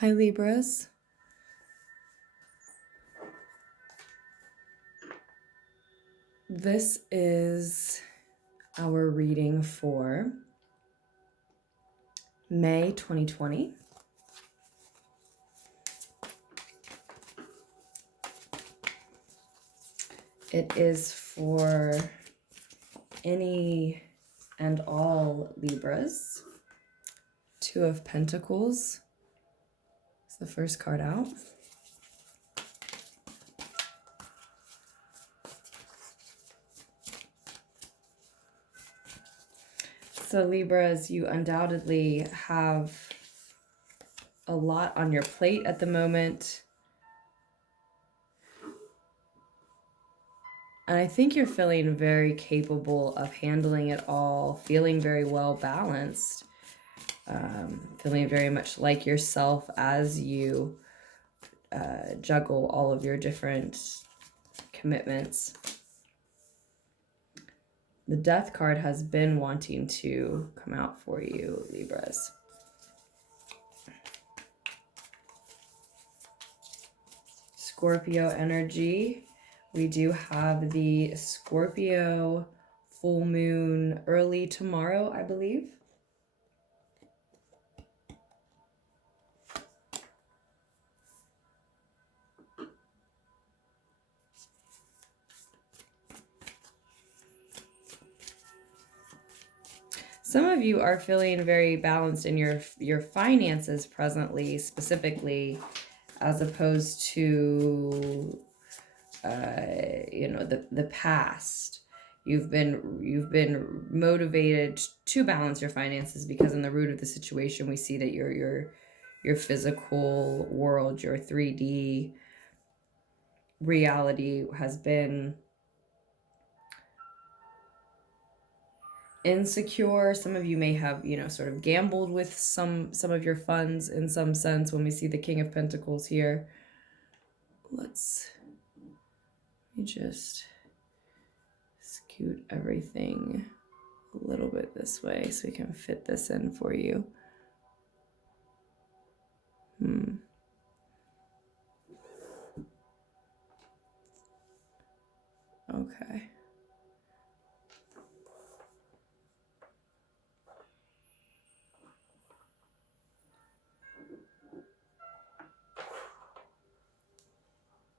Hi, Libras. This is our reading for May 2020. It is for any and all Libras. Two of Pentacles. It's the first card out. So Libras, you undoubtedly have a lot on your plate at the moment. And I think you're feeling very capable of handling it all, feeling very well balanced, feeling very much like yourself as you juggle all of your different commitments. The Death card has been wanting to come out for you, Libras. Scorpio energy. We do have the Scorpio full moon early tomorrow, I believe. Some of you are feeling very balanced in your finances presently, specifically, as opposed to the past. You've been motivated to balance your finances because in the root of the situation we see that your physical world, your 3D reality has been insecure. Some of you may have, sort of gambled with some of your funds in some sense when we see the King of Pentacles here. Let me just scoot everything a little bit this way so we can fit this in for you. Okay.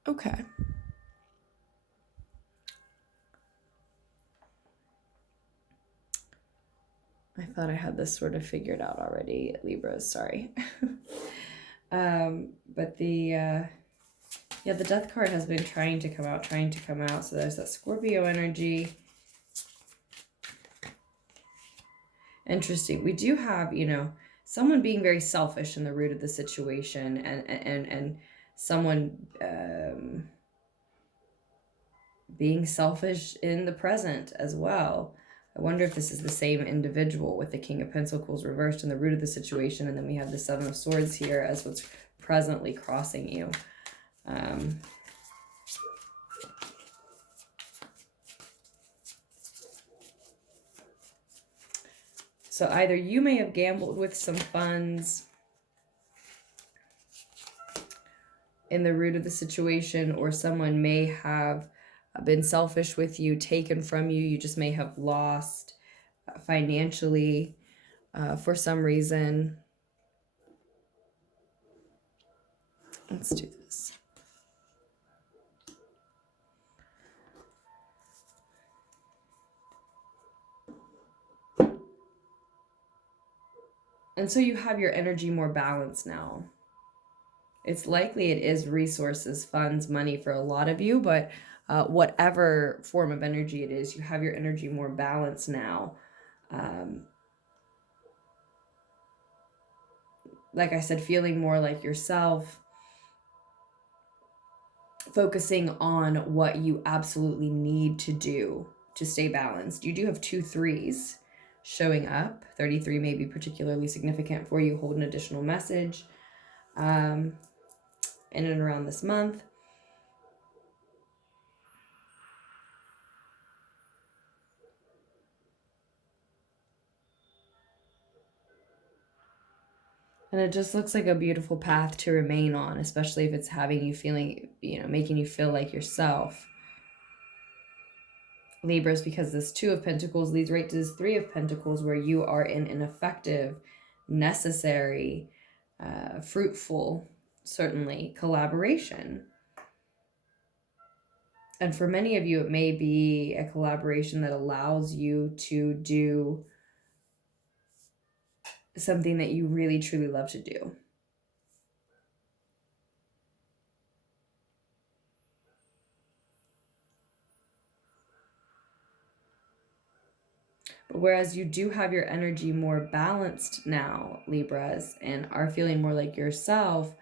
Okay. I thought I had this sort of figured out already, Libras, sorry. But the Death card has been trying to come out. So there's that Scorpio energy. Interesting. We do have, someone being very selfish in the root of the situation and someone being selfish in the present as well. I wonder if this is the same individual with the King of Pentacles reversed in the root of the situation, and then we have the Seven of Swords here as what's presently crossing you. So either you may have gambled with some funds in the root of the situation, or someone may have been selfish with you, taken from you. You just may have lost financially for some reason. Let's do this. And so you have your energy more balanced now. It's likely it is resources, funds, money for a lot of you, but whatever form of energy it is, you have your energy more balanced now. Like I said, feeling more like yourself, focusing on what you absolutely need to do to stay balanced. You do have 2 3s showing up. 33 may be particularly significant for you. Hold an additional message in and around this month. And it just looks like a beautiful path to remain on, especially if it's having you feeling, you know, making you feel like yourself. Libras, because this Two of Pentacles leads right to this Three of Pentacles, where you are in an effective, necessary, fruitful, certainly, collaboration. And for many of you, it may be a collaboration that allows you to do something that you really, truly love to do. But whereas you do have your energy more balanced now, Libras, and are feeling more like yourself,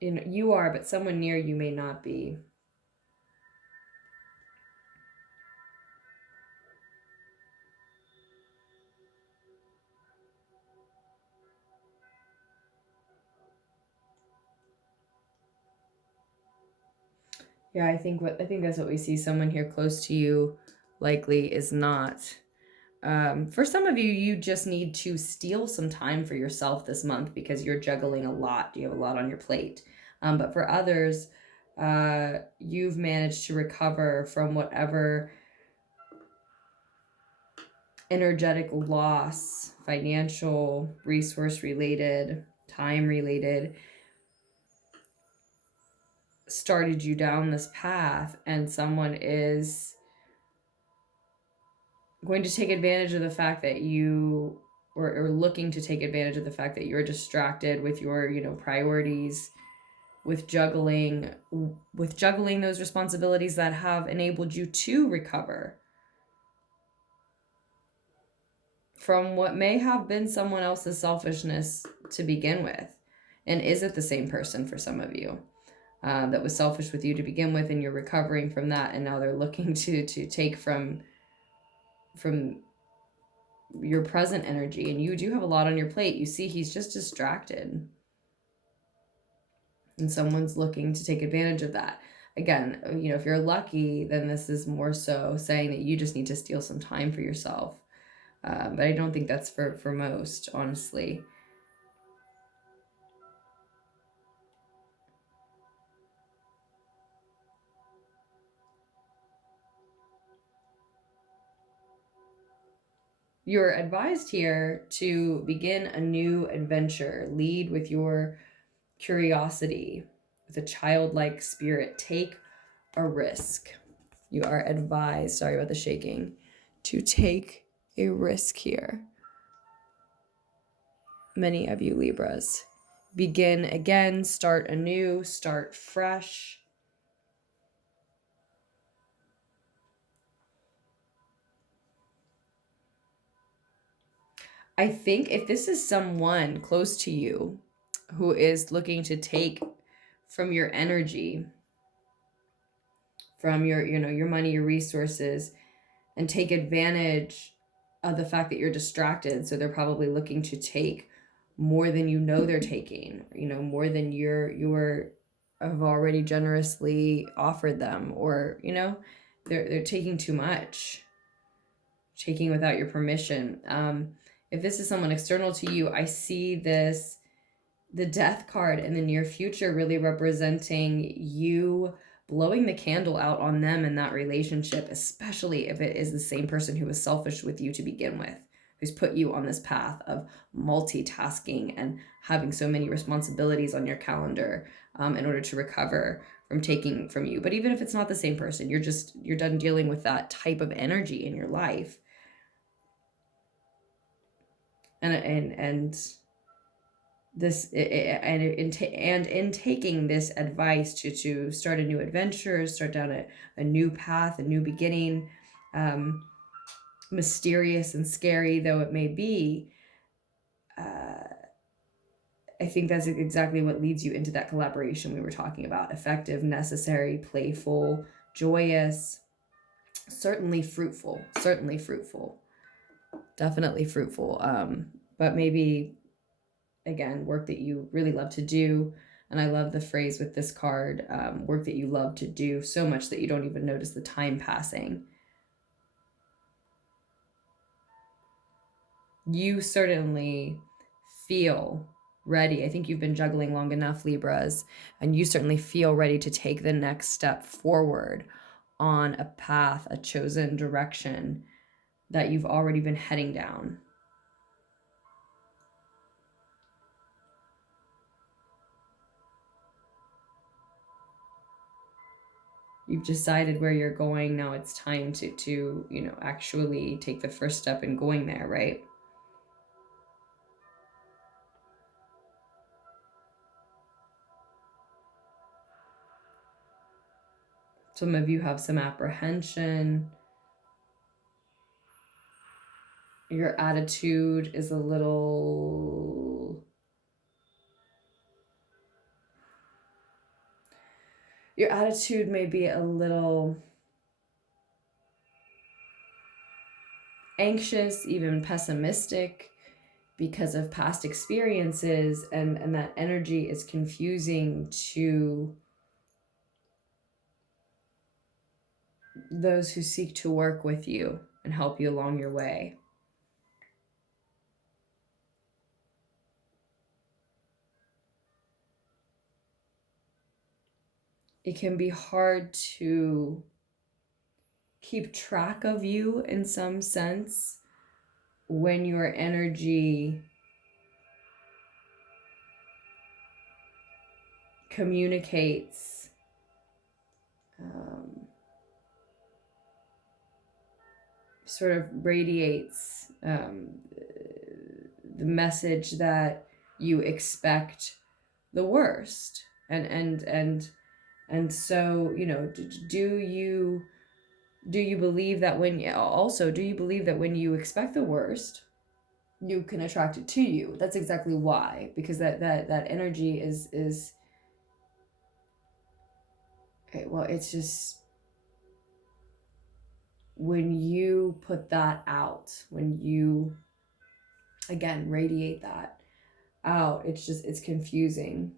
you know, you are, but someone near you may not be. Yeah, I think that's what we see. Someone here close to you likely is not. For some of you, you just need to steal some time for yourself this month because you're juggling a lot. You have a lot on your plate. But for others, you've managed to recover from whatever energetic loss, financial, resource related, time related, started you down this path, and someone is going to take advantage of the fact that you or looking to take advantage of the fact that you're distracted with your, you know, priorities, with juggling those responsibilities that have enabled you to recover from what may have been someone else's selfishness to begin with. And is it the same person for some of you that was selfish with you to begin with, and you're recovering from that, and now they're looking to take from your present energy, and you do have a lot on your plate. You see, he's just distracted, and someone's looking to take advantage of that. Again, you know, if you're lucky, then this is more so saying that you just need to steal some time for yourself. But I don't think that's for most, honestly. You're advised here to begin a new adventure. Lead with your curiosity, with a childlike spirit. Take a risk. You are advised, sorry about the shaking, to take a risk here. Many of you Libras. Begin again, start anew, start fresh. I think if this is someone close to you who is looking to take from your energy, from your, you know, your money, your resources, and take advantage of the fact that you're distracted, so they're probably looking to take more than you know they're taking, you know, more than you're have already generously offered them, or, you know, they're taking too much, taking without your permission. If this is someone external to you, I see this, the Death card in the near future, really representing you blowing the candle out on them in that relationship, especially if it is the same person who was selfish with you to begin with, who's put you on this path of multitasking and having so many responsibilities on your calendar in order to recover from taking from you. But even if it's not the same person, you're done dealing with that type of energy in your life. And this, and in taking this advice to start a new adventure, start down a new path, a new beginning, mysterious and scary though it may be, I think that's exactly what leads you into that collaboration we were talking about. Effective, necessary, playful, joyous, certainly fruitful, definitely fruitful. But maybe, again, work that you really love to do, And I love the phrase with this card, work that you love to do so much that you don't even notice the time passing. You certainly feel ready. I think you've been juggling long enough, Libras, and you certainly feel ready to take the next step forward on a path, a chosen direction that you've already been heading down. You've decided where you're going. Now it's time to you know, actually take the first step in going there, right? Some of you have some apprehension. Your attitude is a little... Your attitude may be a little anxious, even pessimistic, because of past experiences, and that energy is confusing to those who seek to work with you and help you along your way. It can be hard to keep track of you in some sense when your energy communicates sort of radiates the message that you expect the worst, and so, you know, do you believe that when you expect the worst, you can attract it to you? That's exactly why, because that energy is okay. Well, it's just when you put that out, when you again radiate that out, it's confusing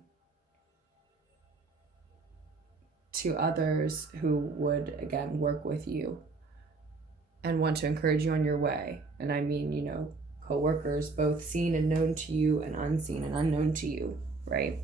to others who would again work with you and want to encourage you on your way. And I mean, you know, co-workers, both seen and known to you and unseen and unknown to you, right?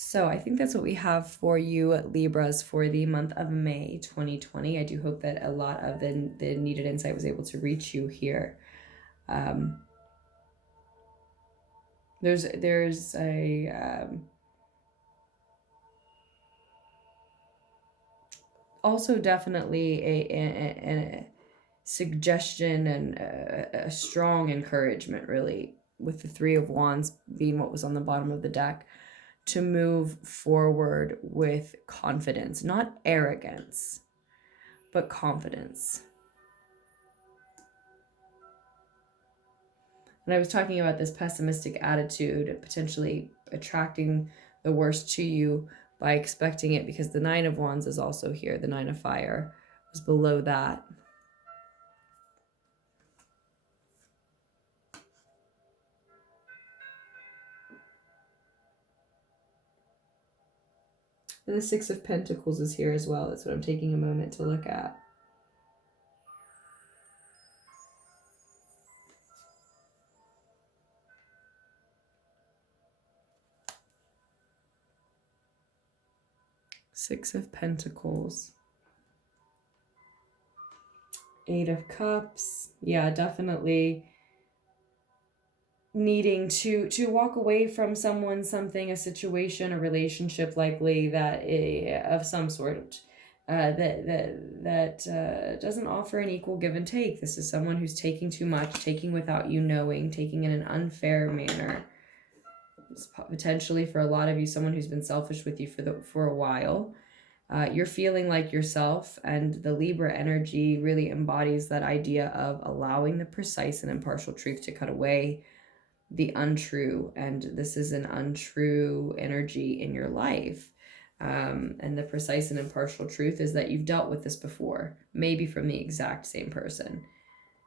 So I think that's what we have for you, Libras, for the month of May 2020. I do hope that a lot of the needed insight was able to reach you here. There's a also definitely a suggestion and a strong encouragement, really, with the Three of Wands being what was on the bottom of the deck, to move forward with confidence, not arrogance, but confidence. And I was talking about this pessimistic attitude potentially attracting the worst to you by expecting it, because the Nine of Wands is also here. The Nine of Fire was below that. And the Six of Pentacles is here as well. That's what I'm taking a moment to look at. Six of Pentacles. Eight of Cups. Yeah, definitely needing to walk away from someone, something, a situation, a relationship, likely that of some sort that doesn't offer an equal give and take. This is someone who's taking too much, taking without you knowing, taking in an unfair manner. It's potentially, for a lot of you, someone who's been selfish with you for a while. You're feeling like yourself, and the Libra energy really embodies that idea of allowing the precise and impartial truth to cut away the untrue, and this is an untrue energy in your life. And the precise and impartial truth is that you've dealt with this before, maybe from the exact same person.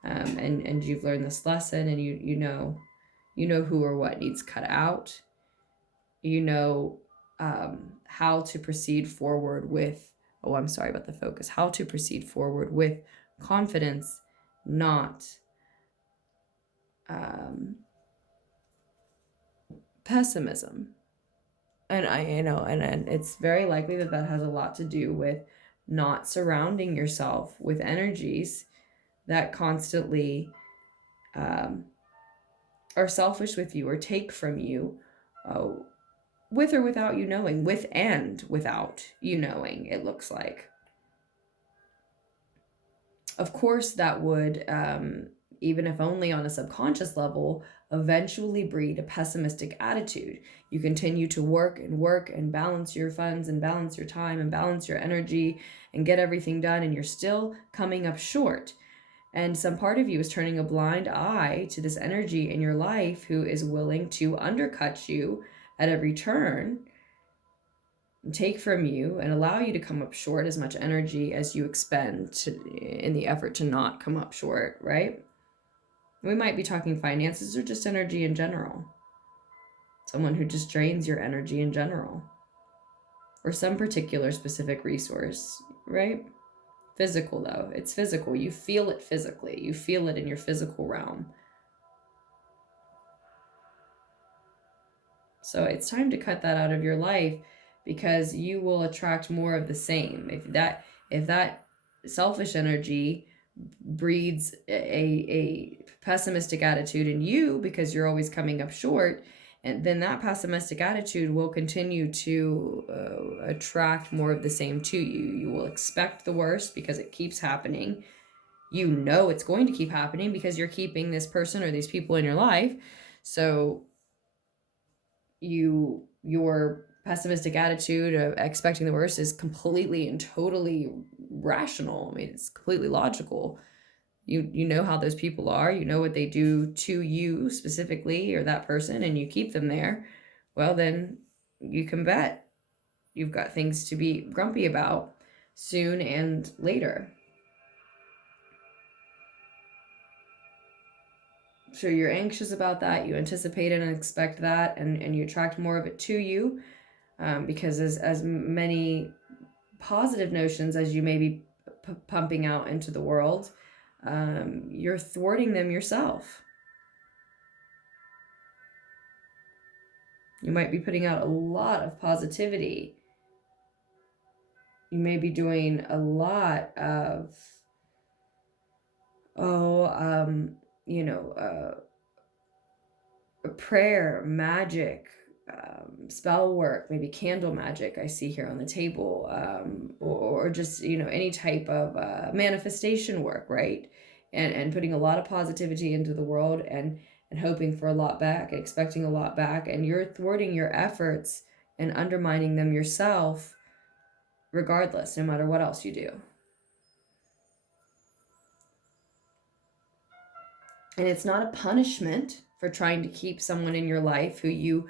And you've learned this lesson, and you know who or what needs cut out. You know how to proceed forward with, oh, I'm sorry about the focus, how to proceed forward with confidence, not pessimism. And and it's very likely that has a lot to do with not surrounding yourself with energies that constantly are selfish with you or take from you, with or without you knowing, with and without you knowing, it looks like. Of course, that would, even if only on a subconscious level, eventually breed a pessimistic attitude. You continue to work and balance your funds and balance your time and balance your energy and get everything done, and you're still coming up short. And some part of you is turning a blind eye to this energy in your life who is willing to undercut you at every turn, take from you, and allow you to come up short as much energy as you expend in the effort to not come up short, right? We might be talking finances or just energy in general. Someone who just drains your energy in general. Or some particular specific resource, right? Physical, though. It's physical. You feel it physically. You feel it in your physical realm. So it's time to cut that out of your life, because you will attract more of the same. If that selfish energy breeds a pessimistic attitude in you because you're always coming up short, and then that pessimistic attitude will continue to attract more of the same to you. You will expect the worst because it keeps happening. You know it's going to keep happening because you're keeping this person or these people in your life. So your pessimistic attitude of expecting the worst is completely and totally rational. I mean, it's completely logical. You know how those people are. You know what they do to you specifically, or that person, and you keep them there. Well, then you can bet you've got things to be grumpy about soon and later. So you're anxious about that. You anticipate it and expect that, and you attract more of it to you, because as many positive notions as you may be pumping out into the world, you're thwarting them yourself. You might be putting out a lot of positivity. You may be doing a lot of, prayer, magic, spell work, maybe candle magic I see here on the table, or just, any type of manifestation work, right? And putting a lot of positivity into the world and hoping for a lot back and expecting a lot back, and you're thwarting your efforts and undermining them yourself regardless, no matter what else you do. And it's not a punishment for trying to keep someone in your life who you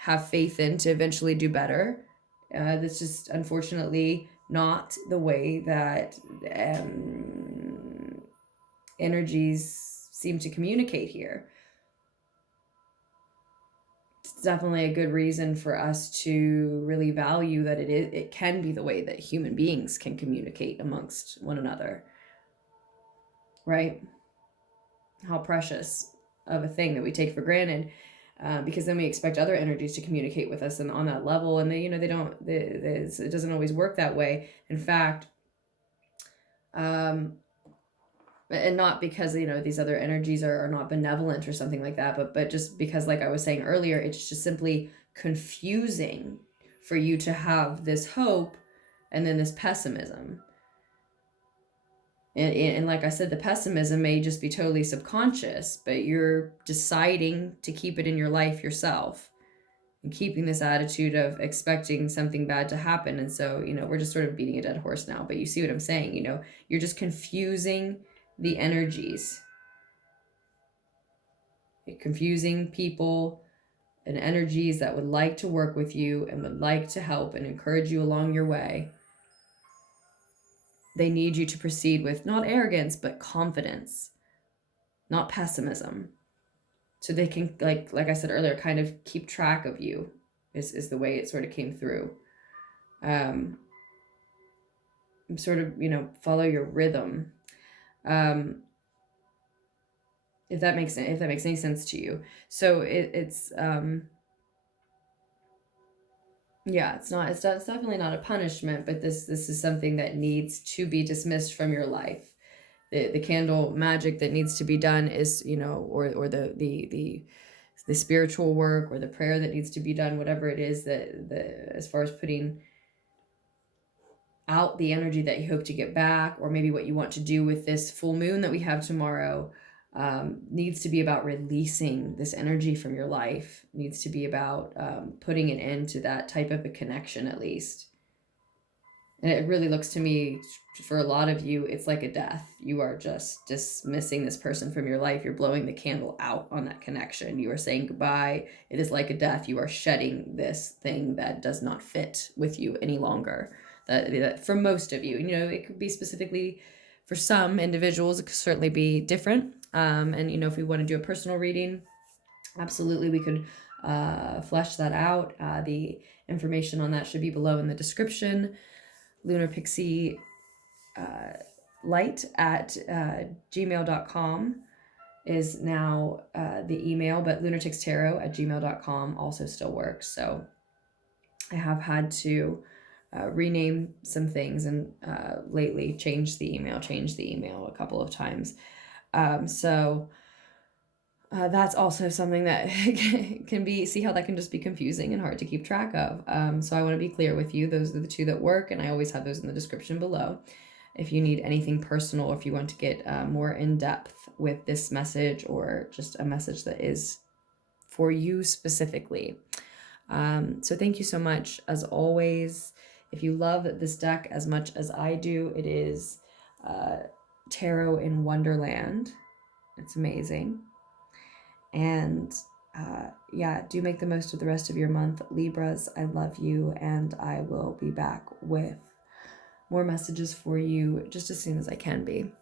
have faith in to eventually do better. That's just unfortunately not the way that energies seem to communicate here. It's definitely a good reason for us to really value that it can be the way that human beings can communicate amongst one another, right? How precious of a thing that we take for granted, because then we expect other energies to communicate with us and on that level, and it doesn't always work that way. In fact, and not because these other energies are not benevolent or something like that, but just because, like I was saying earlier, it's just simply confusing for you to have this hope and then this pessimism. And like I said, the pessimism may just be totally subconscious, but you're deciding to keep it in your life yourself and keeping this attitude of expecting something bad to happen. And so, we're just sort of beating a dead horse now, but you see what I'm saying? You're just confusing the energies. confusing people and energies that would like to work with you and would like to help and encourage you along your way. They need you to proceed with not arrogance, but confidence, not pessimism. So they can, like I said earlier, kind of keep track of you is the way it sort of came through. Sort of, follow your rhythm. If that makes any sense to you. So it's it's definitely not a punishment, but this is something that needs to be dismissed from your life. The candle magic that needs to be done is, or the spiritual work or the prayer that needs to be done, whatever it is that as far as putting out the energy that you hope to get back, or maybe what you want to do with this full moon that we have tomorrow, needs to be about releasing this energy from your life, needs to be about putting an end to that type of a connection, at least. And it really looks to me, for a lot of you, it's like a death. You are just dismissing this person from your life. You're blowing the candle out on that connection. You are saying goodbye. It is like a death. You are shedding this thing that does not fit with you any longer. That for most of you, it could be specifically for some individuals. It could certainly be different. And, if we want to do a personal reading, absolutely, we could flesh that out. The information on that should be below in the description. lunarpixxielight at gmail.com is now the email, but lunartickstarot at gmail.com also still works. So I have had to rename some things and lately change the email a couple of times. So that's also something that see how that can just be confusing and hard to keep track of. So I want to be clear with you. Those are the two that work, and I always have those in the description below. If you need anything personal, if you want to get more in depth with this message, or just a message that is for you specifically. So thank you so much. As always, if you love this deck as much as I do, it is Tarot in Wonderland. It's amazing. And do make the most of the rest of your month, Libras. I love you, and I will be back with more messages for you just as soon as I can be.